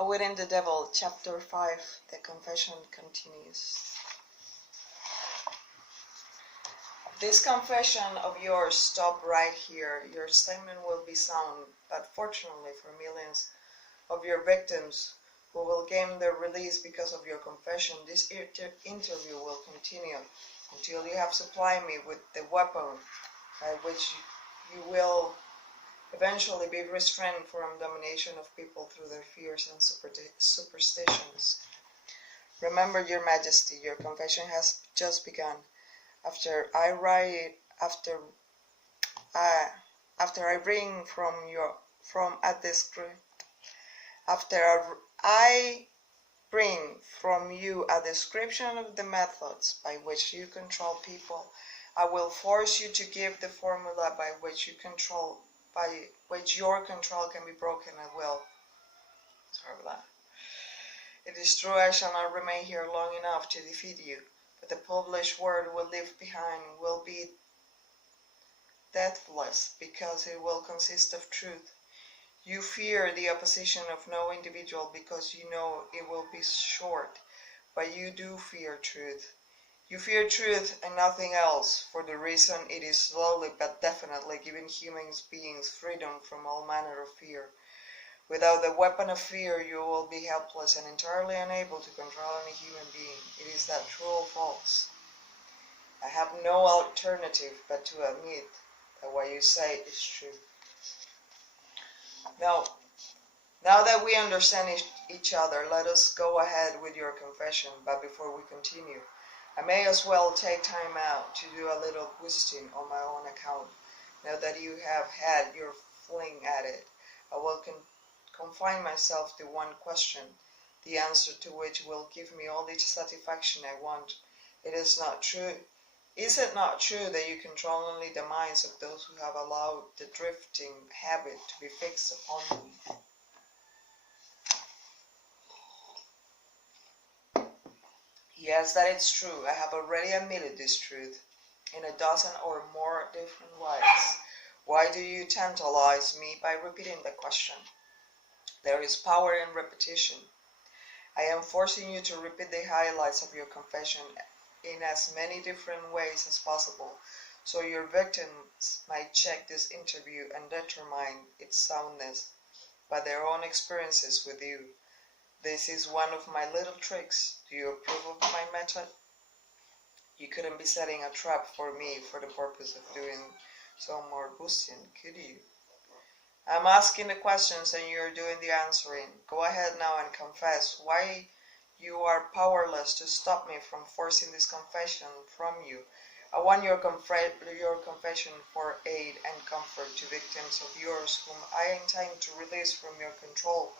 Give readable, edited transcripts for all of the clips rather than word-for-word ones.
Outwitting the Devil, Chapter 5, the confession continues. This confession of yours stop right here. Your statement will be sound, but fortunately for millions of your victims who will gain their release because of your confession, this interview will continue until you have supplied me with the weapon by which you will eventually be restrained from domination of people through their fears and superstitions. Remember, Your Majesty, your confession has just begun. After I bring from you a description of the methods by which you control people, I will force you to give the formula by which your control can be broken at will. Sorry about that. It is true I shall not remain here long enough to defeat you, but the published word we leave behind will be deathless because it will consist of truth. You fear the opposition of no individual because you know it will be short, but you do fear truth. You fear truth and nothing else, for the reason it is slowly but definitely giving human beings freedom from all manner of fear. Without the weapon of fear, you will be helpless and entirely unable to control any human being. It is that true or false? I have no alternative but to admit that what you say is true. Now that we understand each other, let us go ahead with your confession, but before we continue, I may as well take time out to do a little boosting on my own account. Now that you have had your fling at it, I will confine myself to one question, the answer to which will give me all the satisfaction I want. It is not true. Is it not true that you control only the minds of those who have allowed the drifting habit to be fixed upon them? Yes, that is true. I have already admitted this truth in a dozen or more different ways. Why do you tantalize me by repeating the question? There is power in repetition. I am forcing you to repeat the highlights of your confession in as many different ways as possible, so your victims might check this interview and determine its soundness by their own experiences with you. This is one of my little tricks. Do you approve of my method? You couldn't be setting a trap for me for the purpose of doing some more boosting, could you? I'm asking the questions and you're doing the answering. Go ahead now and confess why you are powerless to stop me from forcing this confession from you. I want your confession for aid and comfort to victims of yours whom I intend to release from your control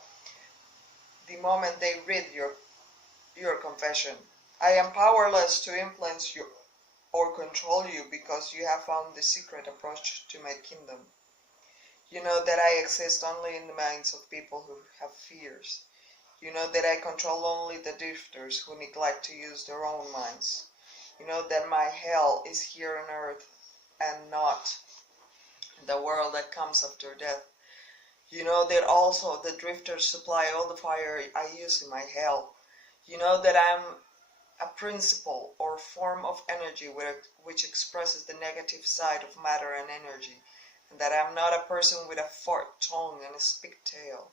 the moment they read your confession. I am powerless to influence you or control you because you have found the secret approach to my kingdom. You know that I exist only in the minds of people who have fears. You know that I control only the drifters who neglect to use their own minds. You know that my hell is here on earth and not the world that comes after death. You know that also the drifters supply all the fire I use in my hell. You know that I am a principle or form of energy which expresses the negative side of matter and energy, and that I am not a person with a forked tongue and a spiked tail.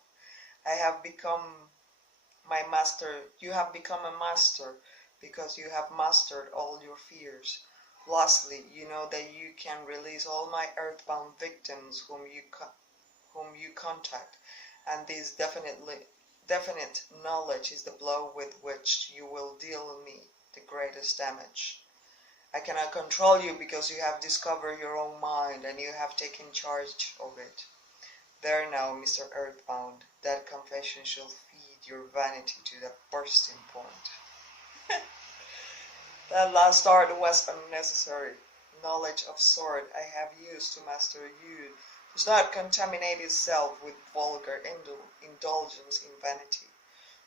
I have become my master. You have become a master because you have mastered all your fears. Lastly, you know that you can release all my earthbound victims whom you contact, and this definite knowledge is the blow with which you will deal me the greatest damage. I cannot control you because you have discovered your own mind and you have taken charge of it. There now, Mr. Earthbound, that confession shall feed your vanity to the bursting point. That last art was unnecessary. Knowledge of sword I have used to master you does not contaminate itself with vulgar indulgence in vanity.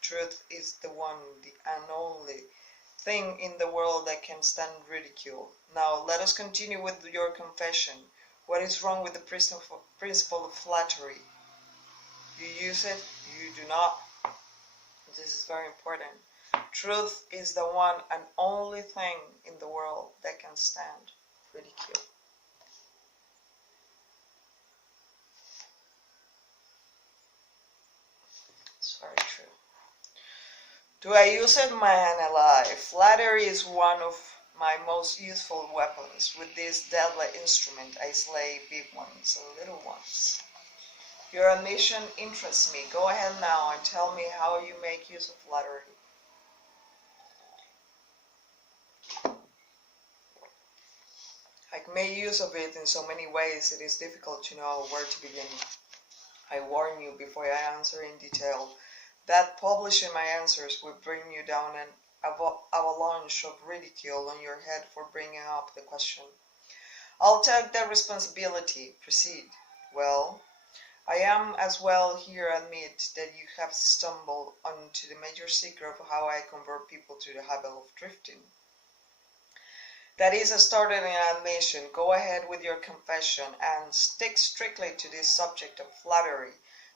Truth is the one, the and only thing in the world that can stand ridicule. Now let us continue with your confession. What is wrong with the principle of flattery? You use it, you do not. This is very important. Truth is the one and only thing in the world that can stand ridicule. It's very true. Do I use it, man alive? Flattery is one of my most useful weapons. With this deadly instrument, I slay big ones and little ones. Your admission interests me. Go ahead now and tell me how you make use of flattery. I make use of it in so many ways it is difficult to know where to begin. I warn you before I answer in detail that publishing my answers will bring you down an avalanche of ridicule on your head for bringing up the question. I'll take that responsibility. Proceed. Well, I am as well here admit that you have stumbled onto the major secret of how I convert people to the habit of drifting. That is a startling admission. Go ahead with your confession and stick strictly to this subject of flattery.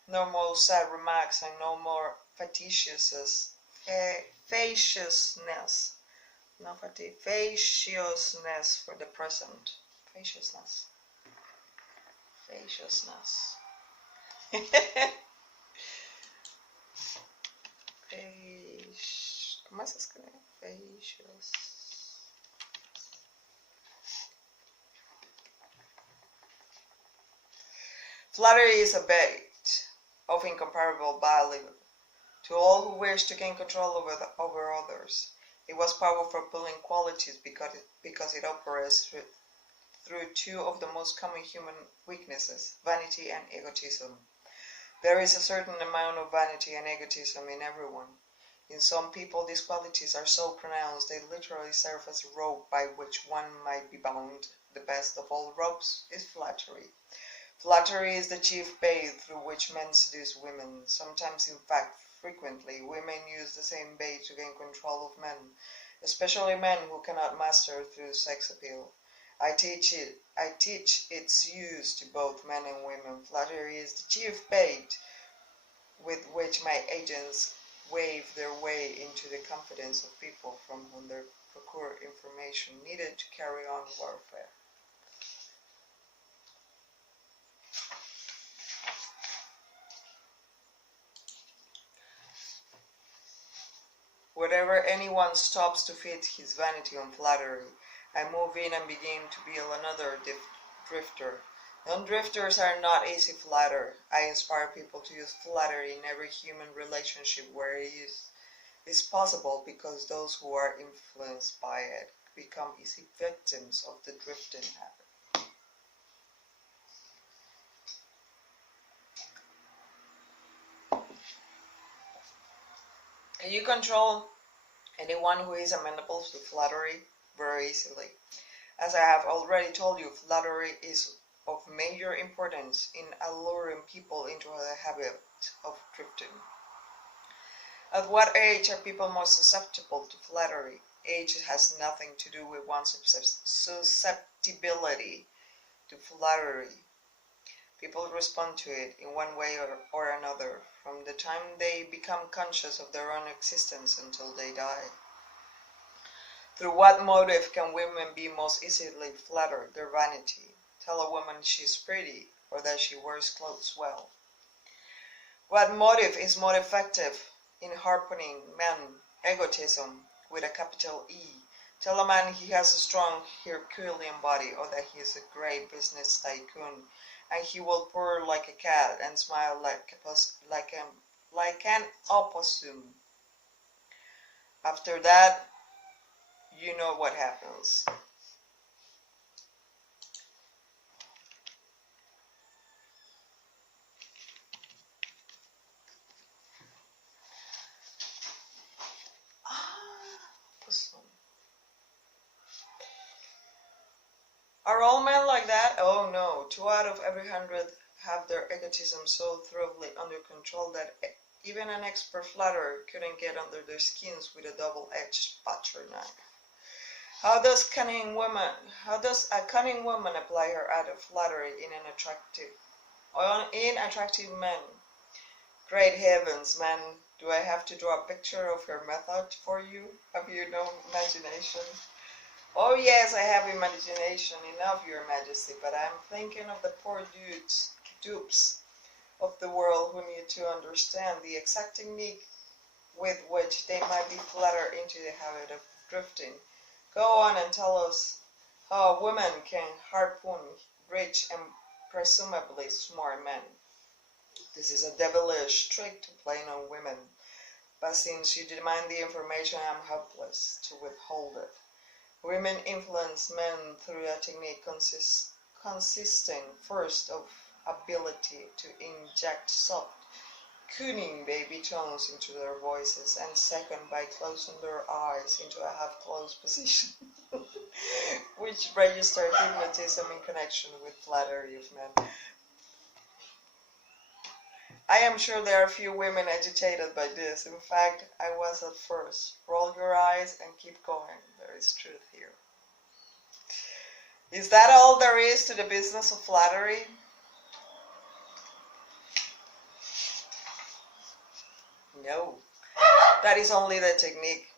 No more sad remarks and no more facetiousness. Facetiousness for the present. Facetiousness. ¿Cómo se escribe? Facious. Flattery is a bait of incomparable value to all who wish to gain control over others. It was powerful pulling qualities because it operates through two of the most common human weaknesses, vanity and egotism. There is a certain amount of vanity and egotism in everyone. In some people, these qualities are so pronounced they literally serve as a rope by which one might be bound. The best of all ropes is flattery. Flattery is the chief bait through which men seduce women. Sometimes, in fact, frequently, women use the same bait to gain control of men, especially men who cannot master through sex appeal. I teach its use to both men and women. Flattery is the chief bait with which my agents wave their way into the confidence of people from whom they procure information needed to carry on warfare. Wherever anyone stops to feed his vanity on flattery, I move in and begin to build another drifter. Non-drifters are not easy flattered. I inspire people to use flattery in every human relationship where it is possible because those who are influenced by it become easy victims of the drifting habit. Can you control anyone who is amenable to flattery? Very easily. As I have already told you, flattery is of major importance in alluring people into the habit of drifting. At what age are people most susceptible to flattery? Age has nothing to do with one's susceptibility to flattery. People respond to it in one way or another from the time they become conscious of their own existence until they die. Through what motive can women be most easily flattered? Their vanity. Tell a woman she's pretty or that she wears clothes well. What motive is more effective in harpooning men? Egotism with a capital E. Tell a man he has a strong Herculean body or that he is a great business tycoon, and he will purr like a cat and smile like an opossum. After that, you know what happens. Are all men like that? Oh no, 2 out of every 100 have their egotism so thoroughly under control that even an expert flatterer couldn't get under their skins with a double-edged butcher knife. How does a cunning woman apply her art of flattery in attractive men? Great heavens, man Do I have to draw a picture of her method for you? Have you no imagination? Oh yes, I have imagination enough, Your Majesty, but I'm thinking of the poor dupes of the world who need to understand the exact technique with which they might be flattered into the habit of drifting. Go on and tell us how women can harpoon rich and presumably smart men. This is a devilish trick to play on women, but since you demand the information, I'm helpless to withhold it. Women influence men through a technique consisting first of ability to inject soft, cooing baby tones into their voices, and second by closing their eyes into a half-closed position, which registers hypnotism in connection with flattery of men. I am sure there are few women agitated by this. In fact, I was at first. Roll your eyes and keep going. There is truth here. Is that all there is to the business of flattery? No. That is only the technique.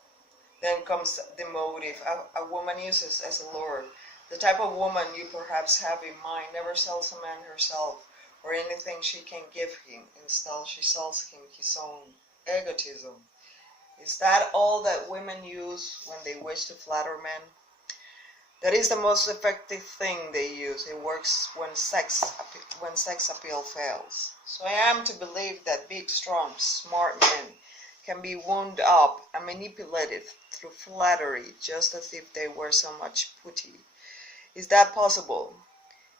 Then comes the motive a woman uses as a lure. The type of woman you perhaps have in mind never sells a man herself or anything she can give him. Instead, she sells him his own egotism. Is that all that women use when they wish to flatter men? That is the most effective thing they use. It works when sex appeal fails. So I am to believe that big, strong, smart men can be wound up and manipulated through flattery just as if they were so much putty. Is that possible?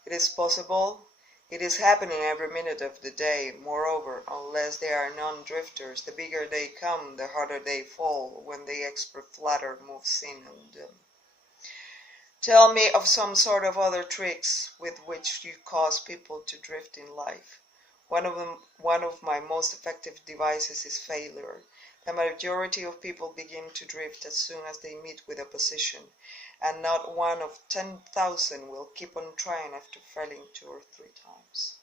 It is possible. It is happening every minute of the day. Moreover, unless they are non-drifters, the bigger they come, the harder they fall when the expert flatterer moves in on them. Tell me of some sort of other tricks with which you cause people to drift in life. One of my most effective devices is failure. The majority of people begin to drift as soon as they meet with opposition, and not one of 10,000 will keep on trying after failing 2 or 3 times.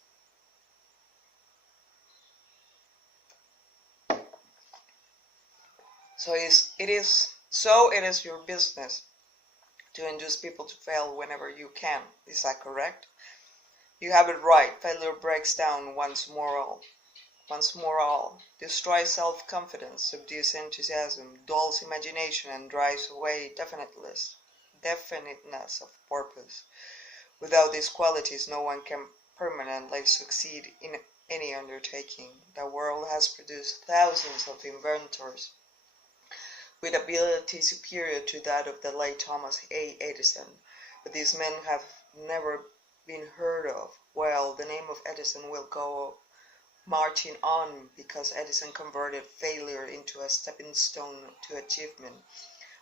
So it is your business to induce people to fail whenever you can. Is that correct? You have it right. Failure breaks down one's morale, destroys self-confidence, subdues enthusiasm, dulls imagination, and drives away definiteness of purpose. Without these qualities, no one can permanently succeed in any undertaking. The world has produced thousands of inventors with ability superior to that of the late Thomas A. Edison, but these men have never been heard of, while the name of Edison will go marching on because Edison converted failure into a stepping stone to achievement,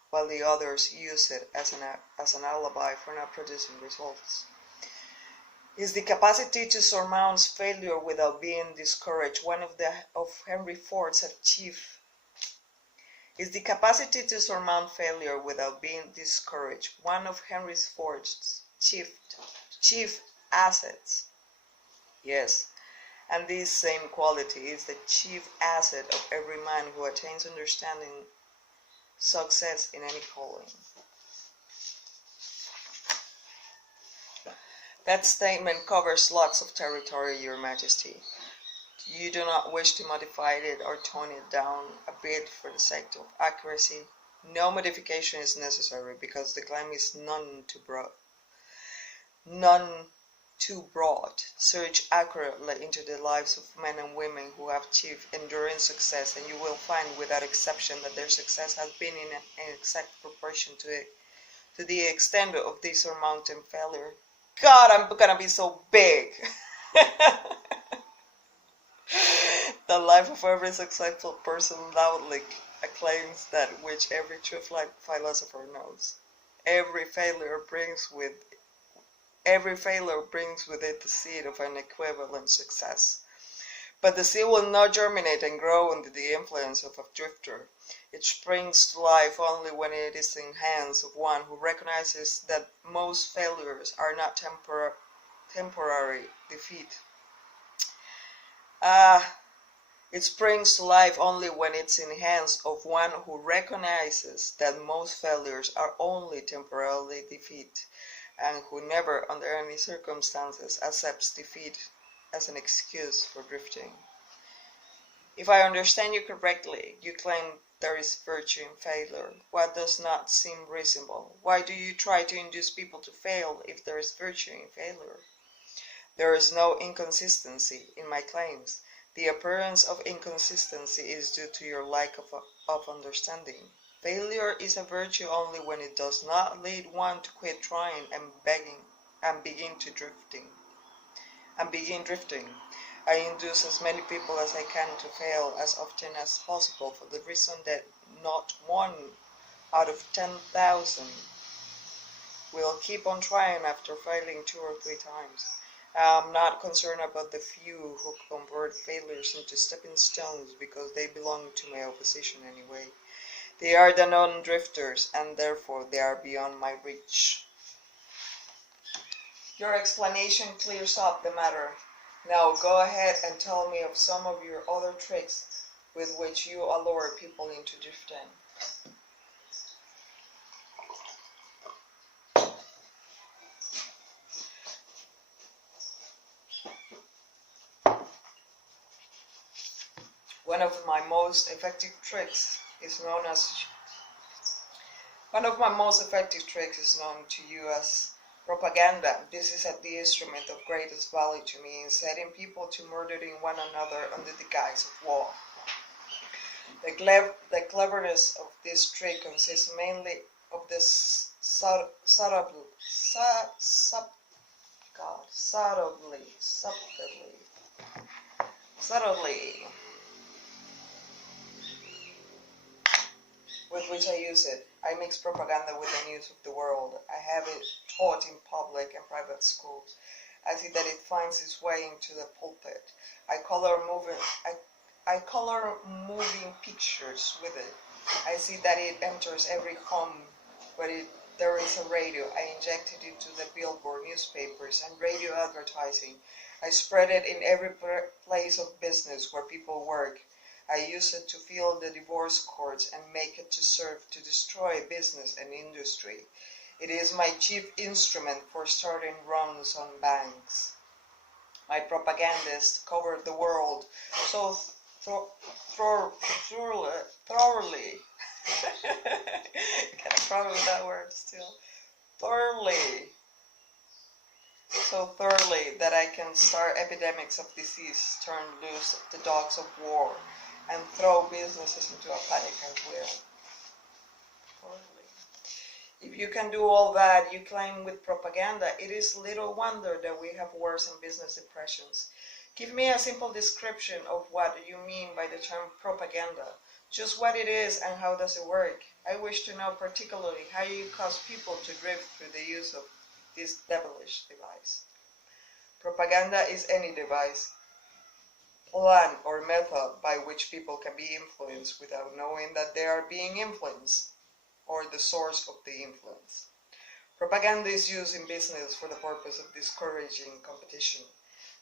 while the others use it as an alibi for not producing results. Is the capacity to surmount failure without being discouraged one of Henry Ford's chief? Is the capacity to surmount failure without being discouraged one of Henry Ford's chief assets? Yes. And this same quality is the chief asset of every man who attains understanding success in any calling. That statement covers lots of territory, Your Majesty. You do not wish to modify it or tone it down a bit for the sake of accuracy. No modification is necessary because the claim is none too broad. Search accurately into the lives of men and women who have achieved enduring success, and you will find without exception that their success has been in an exact proportion to the extent of this surmounting failure. God, I'm gonna be so big! The life of every successful person loudly acclaims that which every true philosopher knows. Every failure brings with it the seed of an equivalent success. But the seed will not germinate and grow under the influence of a drifter. It springs to life only when it is in hands of one who recognizes that most failures are not temporary defeat. It springs to life only when it's in hands of one who recognizes that most failures are only temporary defeat, and who never, under any circumstances, accepts defeat as an excuse for drifting. If I understand you correctly, you claim there is virtue in failure. What does not seem reasonable? Why do you try to induce people to fail if there is virtue in failure? There is no inconsistency in my claims. The appearance of inconsistency is due to your lack of understanding. Failure is a virtue only when it does not lead one to quit trying and begin drifting. I induce as many people as I can to fail as often as possible for the reason that not one out of 10,000 will keep on trying after failing 2 or 3 times. I'm not concerned about the few who convert failures into stepping stones because they belong to my opposition anyway. They are the non-drifters, and therefore they are beyond my reach. Your explanation clears up the matter. Now go ahead and tell me of some of your other tricks with which you allure people into drifting. One of my most effective tricks is known to you as propaganda. This is the instrument of greatest value to me in setting people to murdering one another under the guise of war. The cleverness of this trick consists mainly of this subtly with which I use it. I mix propaganda with the news of the world. I have it taught in public and private schools. I see that it finds its way into the pulpit. I color moving pictures with it. I see that it enters every home where there is a radio. I inject it into the billboard, newspapers, and radio advertising. I spread it in every place of business where people work. I use it to fill the divorce courts and make it to serve to destroy business and industry. It is my chief instrument for starting runs on banks. My propagandists cover the world so thoroughly. Kind of problem with that word still. So thoroughly that I can start epidemics of disease, turn loose the dogs of war, and throw businesses into a panic at will. If you can do all that you claim with propaganda, it is little wonder that we have wars and business depressions. Give me a simple description of what you mean by the term propaganda. Just what it is and how does it work. I wish to know particularly how you cause people to drift through the use of this devilish device. Propaganda is any device, plan or method by which people can be influenced without knowing that they are being influenced or the source of the influence. Propaganda is used in business for the purpose of discouraging competition.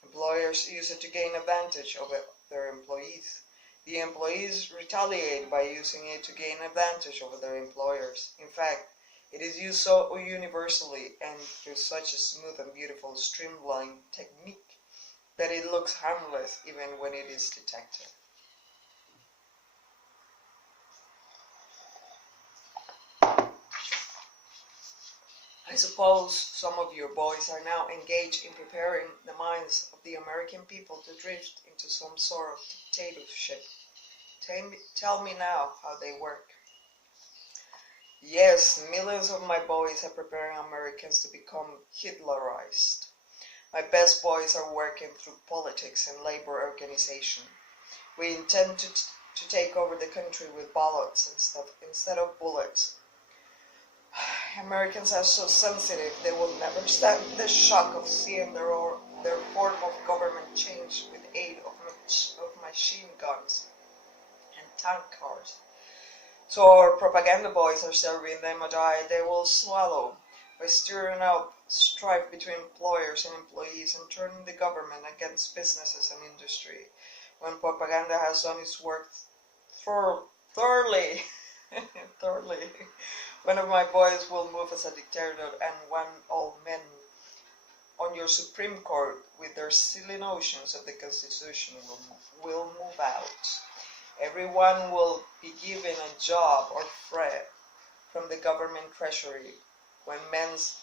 Employers use it to gain advantage over their employees. The employees retaliate by using it to gain advantage over their employers. In fact, it is used so universally and through such a smooth and beautiful streamlined technique that it looks harmless even when it is detected. I suppose some of your boys are now engaged in preparing the minds of the American people to drift into some sort of dictatorship. Tell me now how they work. Yes, millions of my boys are preparing Americans to become Hitlerized. My best boys are working through politics and labor organization. We intend to take over the country with ballots and stuff instead of bullets. Americans are so sensitive they will never stand the shock of seeing their form of government change with aid of machine guns and tank cars. So our propaganda boys are serving them a diet they will swallow by stirring up strife between employers and employees and turning the government against businesses and industry. when propaganda has done its work thoroughly, thoroughly, one of my boys will move as a dictator, and one old man on your Supreme Court with their silly notions of the Constitution will move out. Everyone will be given a job or threat from the government treasury. When men's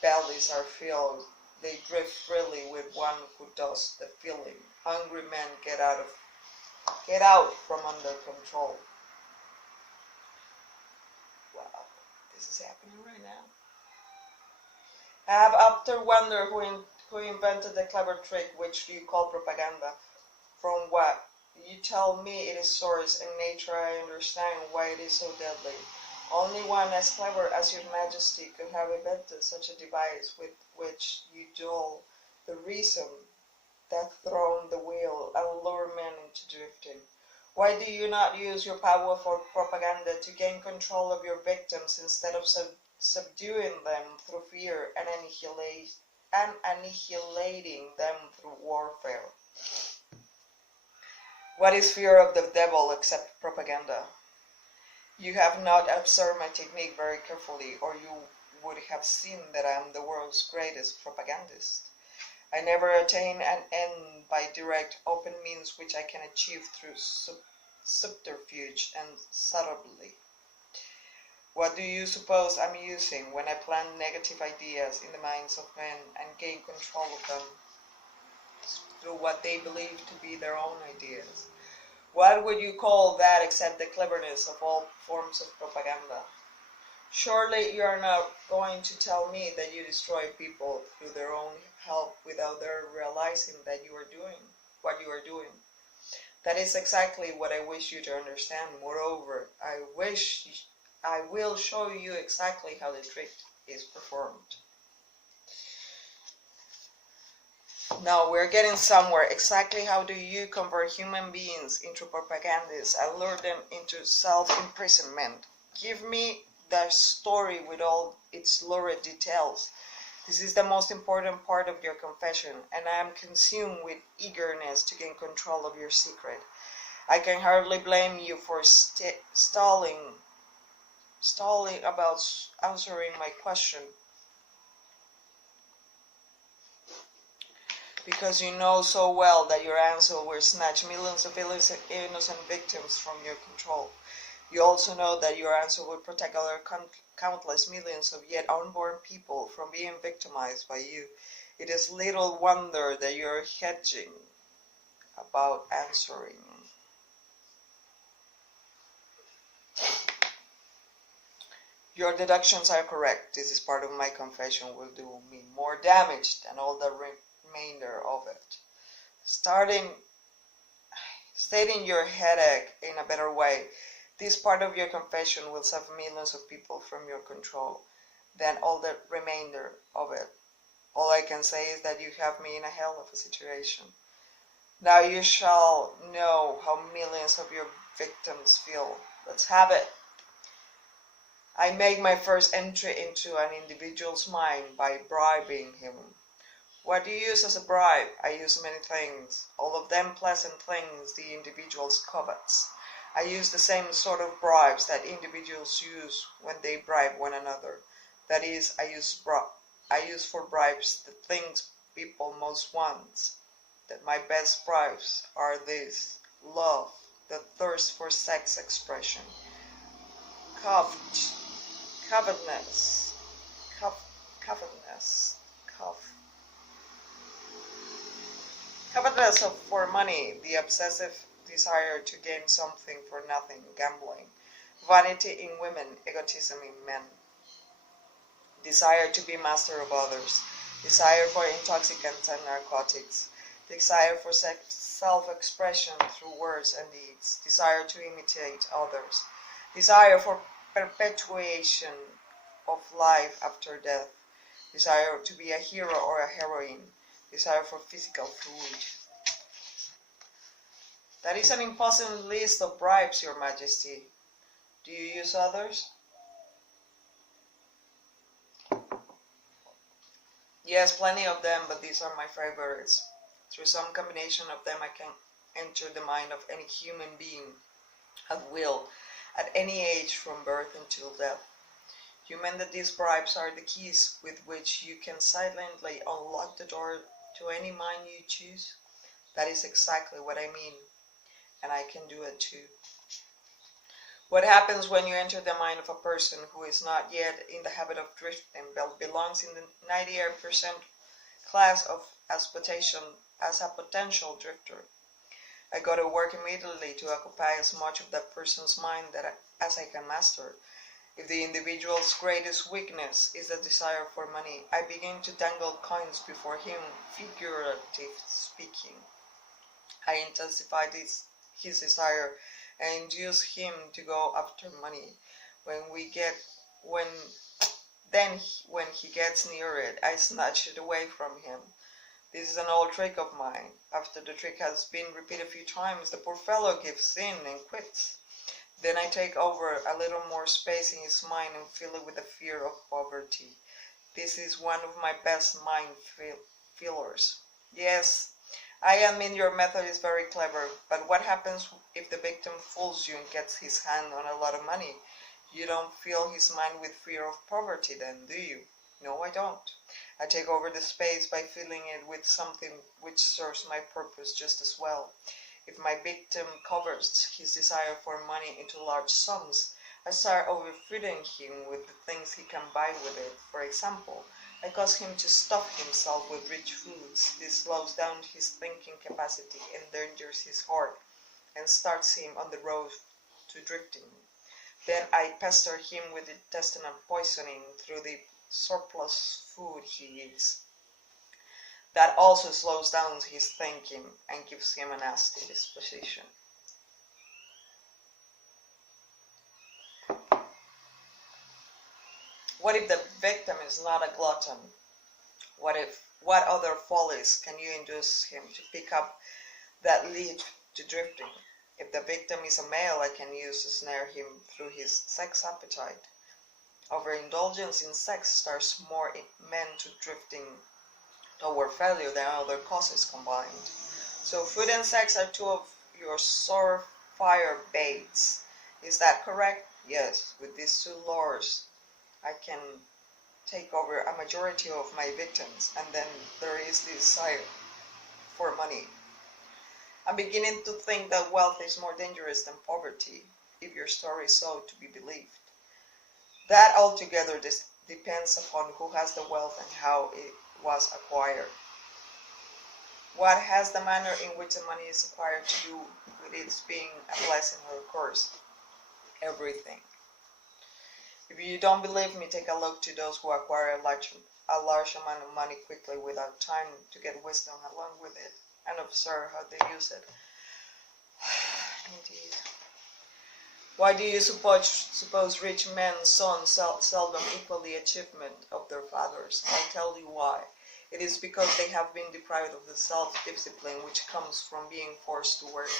bellies are filled, they drift freely with one who does the filling. Hungry men get out from under control. Wow, this is happening right now. I have often wondered who invented the clever trick which you call propaganda. From what you tell me it is source and nature, I understand why it is so deadly. Only one as clever as your majesty could have invented such a device with which you dull the reason, that thrown the wheel, and lure men into drifting. Why do you not use your powerful propaganda to gain control of your victims instead of subduing them through fear and annihilating them through warfare? What is fear of the devil except propaganda? You have not observed my technique very carefully, or you would have seen that I am the world's greatest propagandist. I never attain an end by direct, open means which I can achieve through subterfuge and subtlety. What do you suppose I'm using when I plant negative ideas in the minds of men and gain control of them through what they believe to be their own ideas? What would you call that except the cleverness of all forms of propaganda? Surely you are not going to tell me that you destroy people through their own help without their realizing that you are doing what you are doing. That is exactly what I wish you to understand. Moreover, I will show you exactly how the trick is performed. Now we're getting somewhere. Exactly how do you convert human beings into propagandists and lure them into self-imprisonment? Give me the story with all its lurid details. This is the most important part of your confession, and I am consumed with eagerness to gain control of your secret. I can hardly blame you for stalling about answering my question, because you know so well that your answer will snatch millions of innocent victims from your control. You also know that your answer will protect other countless millions of yet unborn people from being victimized by you. It is little wonder that you are hedging about answering. Your deductions are correct. This is part of my confession will do me more damage than all the remainder of it. Stating your headache in a better way, this part of your confession will save millions of people from your control than all the remainder of it. All I can say is that you have me in a hell of a situation. Now you shall know how millions of your victims feel. Let's have it. I make my first entry into an individual's mind by bribing him. What do you use as a bribe? I use many things, all of them pleasant things the individuals covets. I use the same sort of bribes that individuals use when they bribe one another. That is, I use for bribes the things people most want. That my best bribes are these: love, the thirst for sex expression, covetousness, for money, the obsessive desire to gain something for nothing, gambling, vanity in women, egotism in men, desire to be master of others, desire for intoxicants and narcotics, desire for self-expression through words and deeds, desire to imitate others, desire for perpetuation of life after death, desire to be a hero or a heroine, desire for physical food. That is an impossible list of bribes, Your Majesty. Do you use others? Yes, plenty of them, but these are my favorites. Through some combination of them I can enter the mind of any human being at will, at any age from birth until death. You mean that these bribes are the keys with which you can silently unlock the door to any mind you choose? That is exactly what I mean, and I can do it too. What happens when you enter the mind of a person who is not yet in the habit of drifting but belongs in the 98% class of as a potential drifter? I go to work immediately to occupy as much of that person's mind as I can master. If the individual's greatest weakness is the desire for money, I begin to dangle coins before him, figuratively speaking. I intensify his desire and induce him to go after money. When he gets near it, I snatch it away from him. This is an old trick of mine. After the trick has been repeated a few times, the poor fellow gives in and quits. Then I take over a little more space in his mind and fill it with the fear of poverty. This is one of my best mind fillers. Yes, I admit your method is very clever, but what happens if the victim fools you and gets his hand on a lot of money? You don't fill his mind with fear of poverty then, do you? No, I don't. I take over the space by filling it with something which serves my purpose just as well. If my victim covers his desire for money into large sums, I start overfeeding him with the things he can buy with it. For example, I cause him to stuff himself with rich foods. This slows down his thinking capacity, endangers his heart, and starts him on the road to drifting. Then I pester him with intestinal poisoning through the surplus food he eats. That also slows down his thinking and gives him a nasty disposition. What if the victim is not a glutton? What other follies can you induce him to pick up that lead to drifting? If the victim is a male, I can use to snare him through his sex appetite. Overindulgence in sex starts more men to drifting toward failure than other causes combined. So food and sex are two of your surefire baits. Is that correct? Yes, with these two lures, I can take over a majority of my victims, and then there is the desire for money. I'm beginning to think that wealth is more dangerous than poverty, if your story is so to be believed. That altogether depends upon who has the wealth and how it was acquired. What has the manner in which the money is acquired to do with its being a blessing or a curse? Everything. If you don't believe me, take a look to those who acquire a large amount of money quickly without time to get wisdom along with it, and observe how they use it. Indeed. Why do you suppose rich men's sons seldom equal the achievement of their fathers? I'll tell you why. It is because they have been deprived of the self-discipline which comes from being forced to work.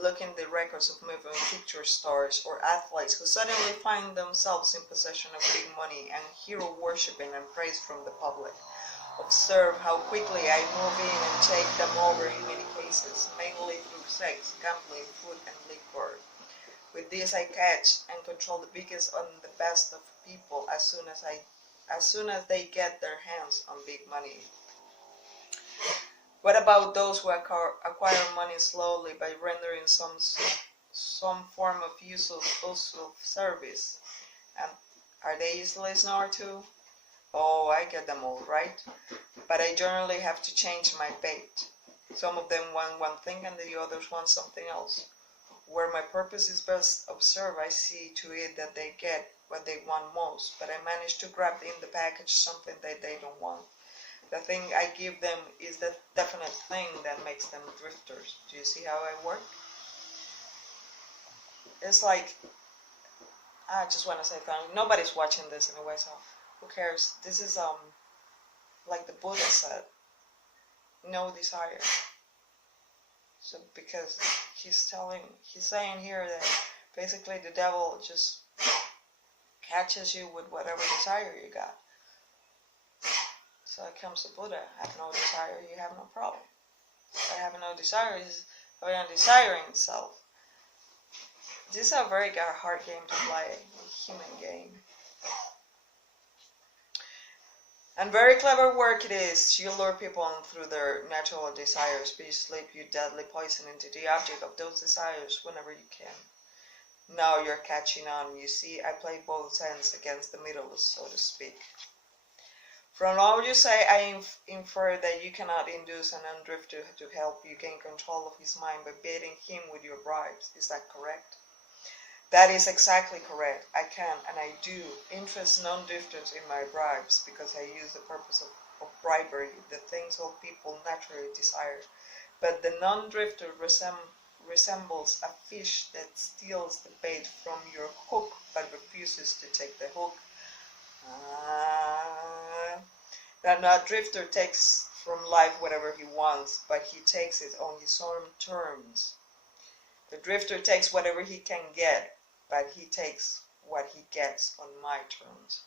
Look in the records of moving picture stars or athletes who suddenly find themselves in possession of big money and hero worshipping and praise from the public. Observe how quickly I move in and take them over in many cases, mainly through sex, gambling, food, and liquor. With this I catch and control the biggest and the best of people as soon as they get their hands on big money. What about those who acquire money slowly by rendering some form of useful service? And are they easily snored too? Oh, I get them all right, but I generally have to change my bait. Some of them want one thing and the others want something else. Where my purpose is best observed, I see to it that they get what they want most, but I manage to grab in the package something that they don't want. The thing I give them is the definite thing that makes them drifters. Do you see how I work? It's like, I just want to say thank you. Nobody's watching this anyway, so who cares? This is like the Buddha said, no desire. So because he's saying here that basically the devil just catches you with whatever desire you got. So it comes to Buddha, have no desire, you have no problem. I have no desire is having a desire in itself. This is a very hard game to play, a human game. And very clever work it is. You lure people on through their natural desires, but you slip your deadly poison into the object of those desires whenever you can. Now you're catching on. You see, I play both ends against the middle, so to speak. From all you say, I infer that you cannot induce an undrifter to help you gain control of his mind by baiting him with your bribes. Is that correct? That is exactly correct. I can, and I do, interest non-drifters in my bribes because I use the purpose of bribery, the things all people naturally desire. But the non-drifter resembles a fish that steals the bait from your hook but refuses to take the hook. That non-drifter takes from life whatever he wants, but he takes it on his own terms. The drifter takes whatever he can get, but he takes what he gets on my terms.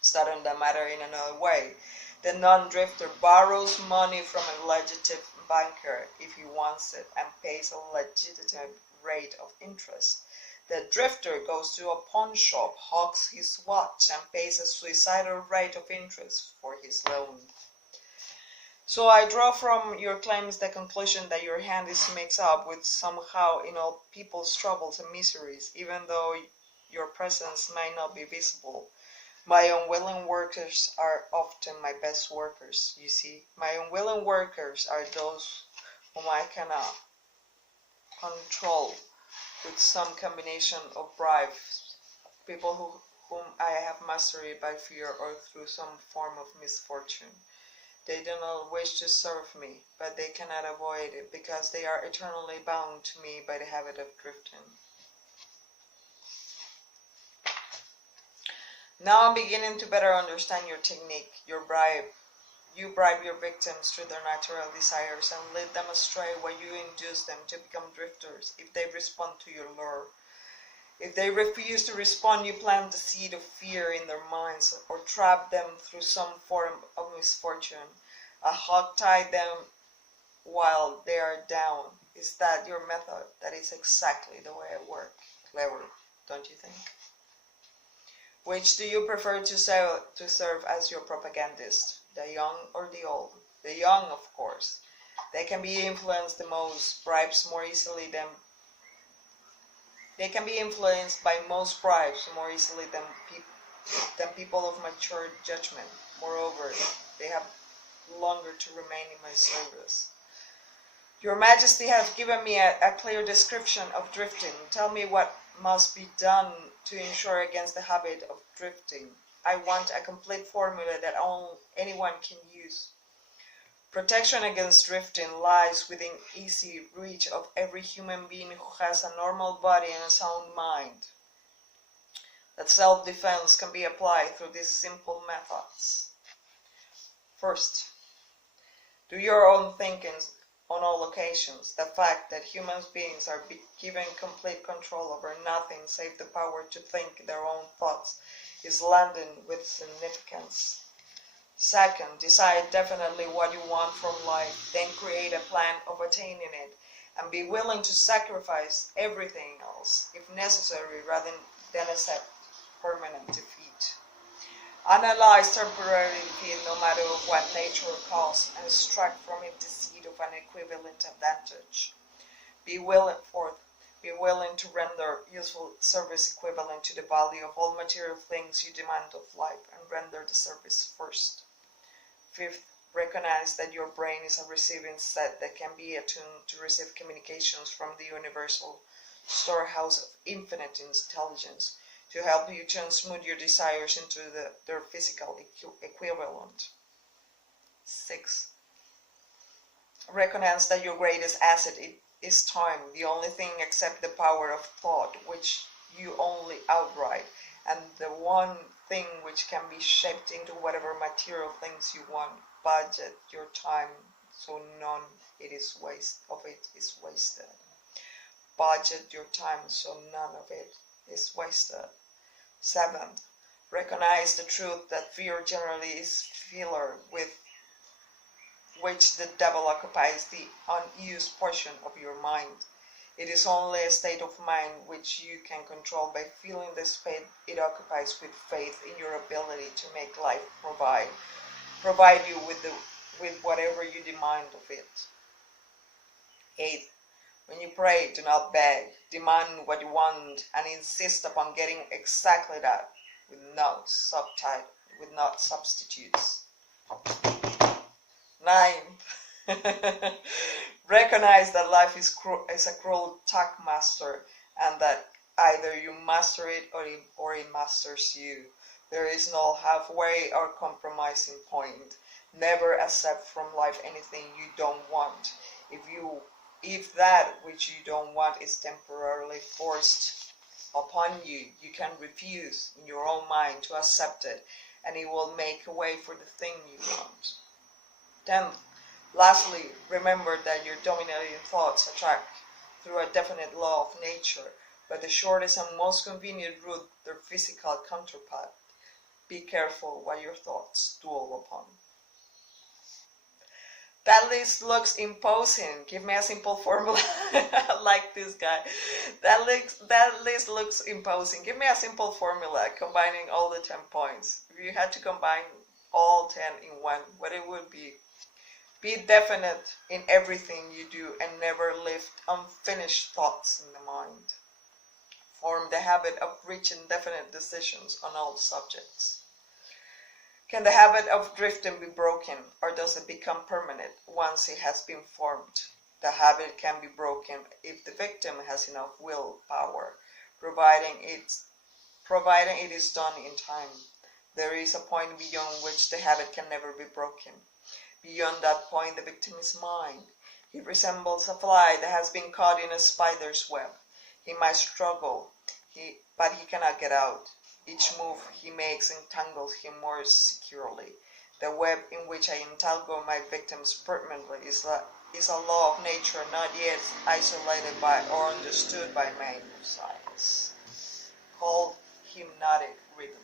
Starting the matter in another way, the non-drifter borrows money from a legitimate banker if he wants it and pays a legitimate rate of interest. The drifter goes to a pawn shop, hawks his watch, and pays a suicidal rate of interest for his loan. So I draw from your claims the conclusion that your hand is mixed up with somehow in all people's troubles and miseries, even though your presence may not be visible. My unwilling workers are often my best workers, you see. My unwilling workers are those whom I cannot control with some combination of bribes, people whom I have mastered by fear or through some form of misfortune. They do not wish to serve me, but they cannot avoid it because they are eternally bound to me by the habit of drifting. Now I'm beginning to better understand your technique, your bribe. You bribe your victims through their natural desires and lead them astray while you induce them to become drifters if they respond to your lure. If they refuse to respond, you plant the seed of fear in their minds or trap them through some form of misfortune. A hog tie them while they are down. Is that your method? That is exactly the way I work. Clever, don't you think? Which do you prefer to serve as your propagandist, the young or the old? The young, of course. They can be influenced the most, bribes more easily than They can be influenced by most bribes more easily than people of mature judgment. Moreover, they have longer to remain in my service. Your Majesty has given me a clear description of drifting. Tell me what must be done to ensure against the habit of drifting. I want a complete formula that anyone can use. Protection against drifting lies within easy reach of every human being who has a normal body and a sound mind. That self-defense can be applied through these simple methods. First, do your own thinking on all occasions. The fact that human beings are given complete control over nothing save the power to think their own thoughts is laden with significance. Second, decide definitely what you want from life, then create a plan of attaining it, and be willing to sacrifice everything else, if necessary, rather than accept permanent defeat. Analyze temporary defeat, no matter of what nature or cause, and extract from it the seed of an equivalent advantage. Be willing to render useful service equivalent to the value of all material things you demand of life, and render the service first. Fifth, recognize that your brain is a receiving set that can be attuned to receive communications from the universal storehouse of infinite intelligence to help you transmute your desires into their physical equivalent. 6. Recognize that your greatest asset is time, the only thing except the power of thought, which you only outright, and the one thing which can be shaped into whatever material things you want. Budget your time so none of it is wasted. Budget your time so none of it is wasted. 7th, recognize the truth that fear generally is filled with which the devil occupies the unused portion of your mind. It is only a state of mind which you can control by filling the space it occupies with faith in your ability to make life provide you with whatever you demand of it. 8. When you pray, do not beg. Demand what you want and insist upon getting exactly that, with not substitutes. 9. Recognize that life is a cruel taskmaster, and that either you master it or it masters you. There is no halfway or compromising point. Never accept from life anything you don't want. If that which you don't want is temporarily forced upon you, you can refuse in your own mind to accept it, and it will make a way for the thing you want. 10th, lastly, remember that your dominating thoughts attract through a definite law of nature, but the shortest and most convenient route, their physical counterpart. Be careful what your thoughts dwell upon. That list looks imposing. Give me a simple formula. I like this guy. That list looks imposing. Give me a simple formula combining all the 10 points. If you had to combine all 10 in one, what it would be? Be definite in everything you do and never lift unfinished thoughts in the mind. Form the habit of reaching definite decisions on all subjects. Can the habit of drifting be broken, or does it become permanent once it has been formed? The habit can be broken if the victim has enough willpower, providing it is done in time. There is a point beyond which the habit can never be broken. Beyond that point, the victim is mine. He resembles a fly that has been caught in a spider's web. He might struggle, but he cannot get out. Each move he makes entangles him more securely. The web in which I entangle my victims permanently is a law of nature not yet isolated by or understood by main science, called hypnotic rhythm.